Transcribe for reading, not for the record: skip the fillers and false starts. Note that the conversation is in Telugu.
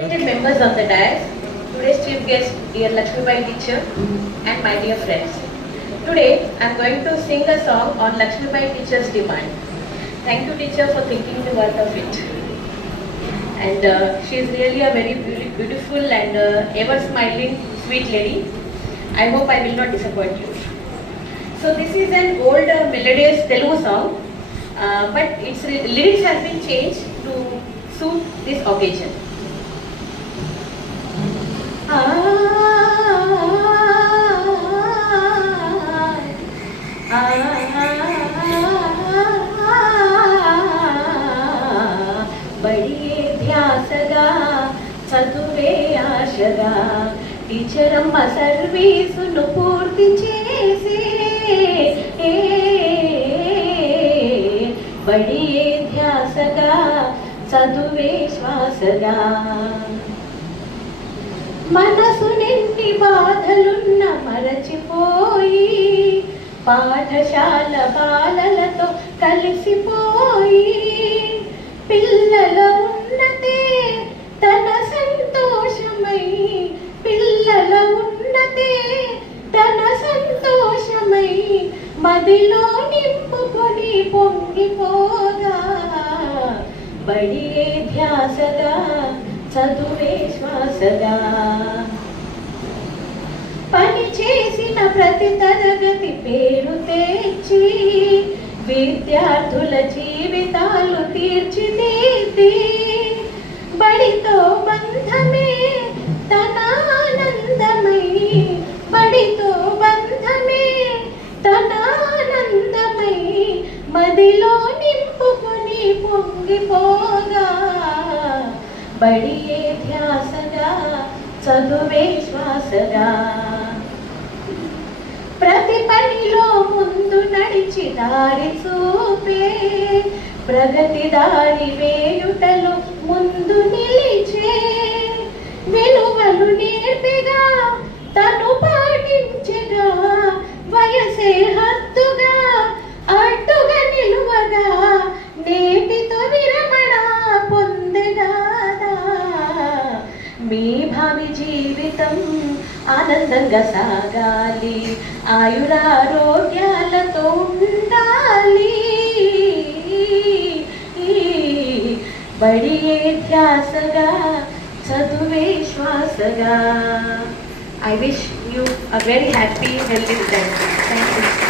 Members of the dais, today's chief guest, dear Lakshmibai teacher, and my dear friends. Today, I am going to sing a song on Lakshmibai teacher's demand. Thank you, teacher, for thinking the worth of it. And she is really a very beautiful and ever-smiling, sweet lady. I hope I will not disappoint you. So this is an old melodious Telugu song, but its lyrics has been changed to suit this occasion. बड़ी ध्यासगा చదువే ఆశగా టీచరమ్మ సర్వీసును పూర్తి చేసే బడి ధ్యాసగా చదువే శ్వాసగా మనసు నిండి బాధలున్న మరచిపోయి పాఠశాల బాలలతో కలిసిపోయి పిల్లల ఉన్నతే తన సంతోషమై పిల్లల ఉన్నతే తన సంతోషమై మదిలో నింపుకొని పొంగిపోగా బడి ధ్యాసగా చదువే శ్వాసగా పని చేసిన ప్రతి తరగతి పేరు తెచ్చి విద్యార్థుల జీవితాలు తీర్చిదిద్ది బడితో బంధమే తన ఆనందమై బడితో బంధమే తన ఆనందమై మదిలో నింపుకొని పొంగిపోగా బడి ధ్యాసగా చదువే శ్వాసగా ప్రతి పనిలో ముందు నడిచి దారి చూపే ప్రగతి దారి వేయుటలో ముందు నిలిచే విలువలు నేర్పిగా తను పాటించగా వయసే హద్దుగా అడ్డుగా నిలువగా నేటితో విరమణ పొందగా మీ భావి జీవితం ఆనందంగా సాగాలి ఆయురారోగ్యాలతో ఉండాలి బడి ధ్యాసగా చదువే శ్వాసగా I wish you a very happy, healthy life. Thank you.